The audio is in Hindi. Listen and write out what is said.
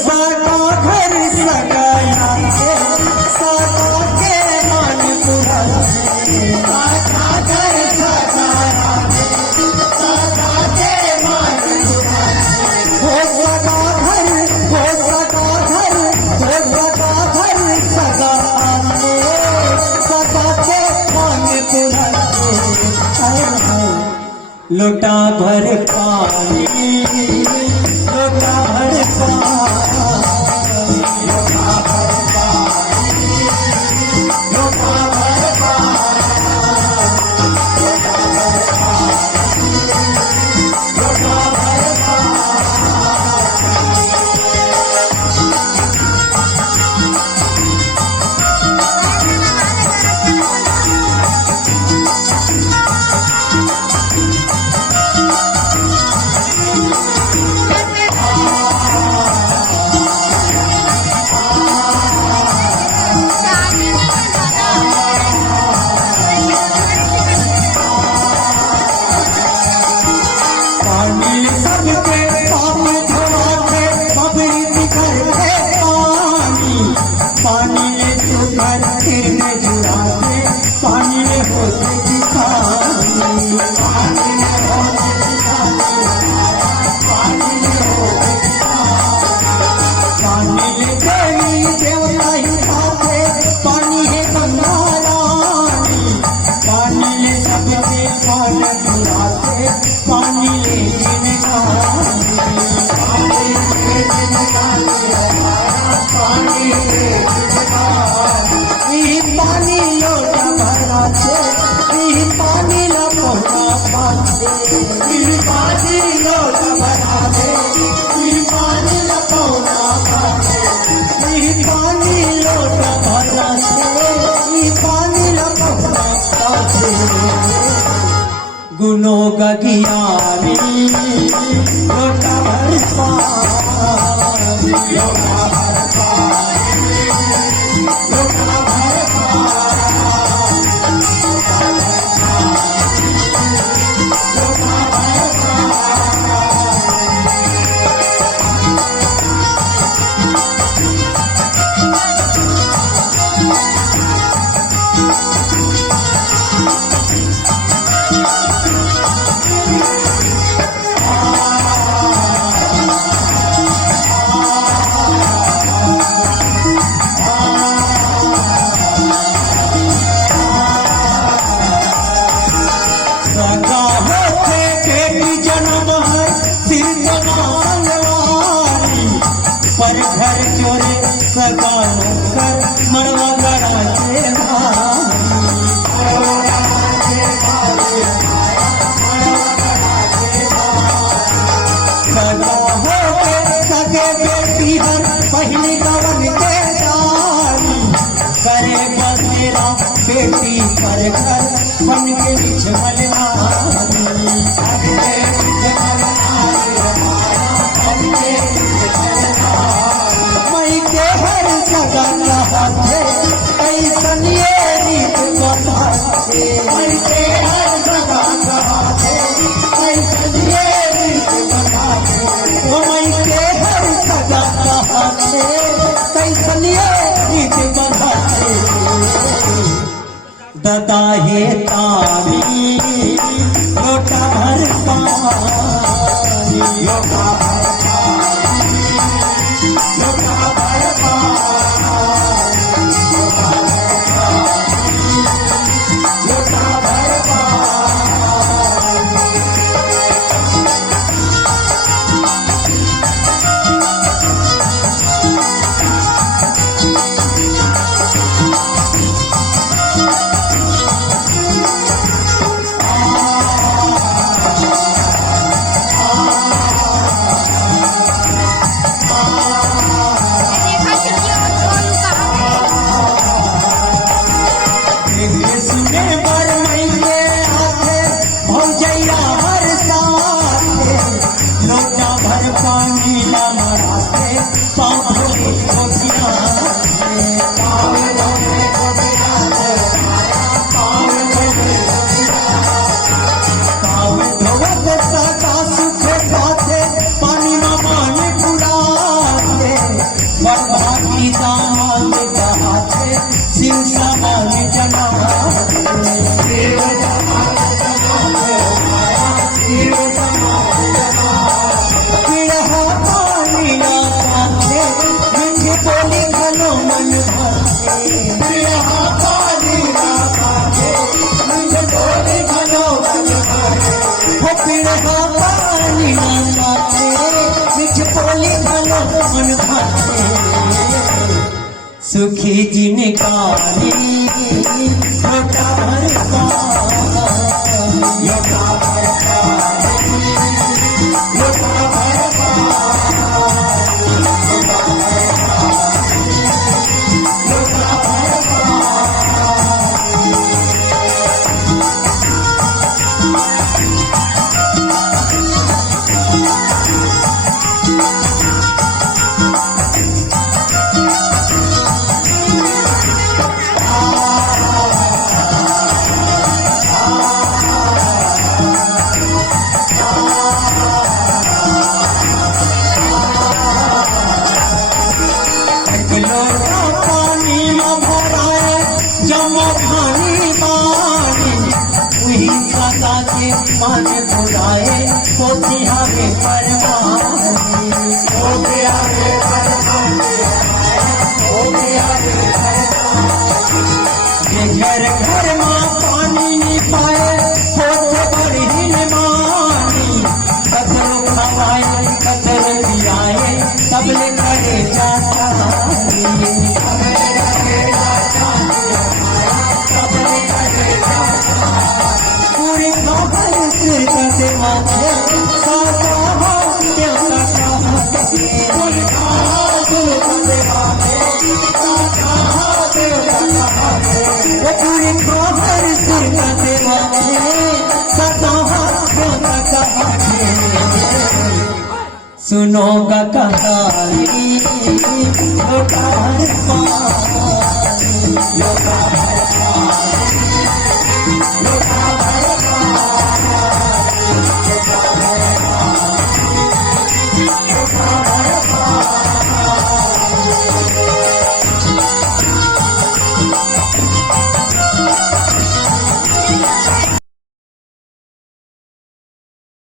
सगा घर सगाया के सगा के मन पुराने सगा घर सगाया के सगा के मन पुराने हो सगा घर हो सगा घर हो सगा घर सगा के सगा के मन पुराने लोटा भर पानी लोटा भर पानी लोटा भर पानी लोटा भर पानी लोटा भर पानी लोटा भर गुनो गगियारी लोटा भर पानी लोटा भर पानी लोटा भर पानी लोटा भर पर घर चोरे सगा कर मरवा गड़ा के सगा हो सगे बेटी हर पहली गवन के डाली करे बसेरा बेटी पर घर बन के बिछमल ददा हे तारी लोटा भर पानी लोटा भर पानी लोटा भर पानी लोटा भर पानी लोटा भर लिखल मन भाते सुखी जिनकारी लोटा भरता लोटा भरता लोटा भरता लोटा भरता मन बुलाए पोती हमें परमानी पोती हमें परमानी पोती हमें परमानी घर घर माँ पानी नहीं पाए पोते बड़ी मानी कतरो खवाए कतर दियाए सबले करे जाता सुनो गा कहानी लोटा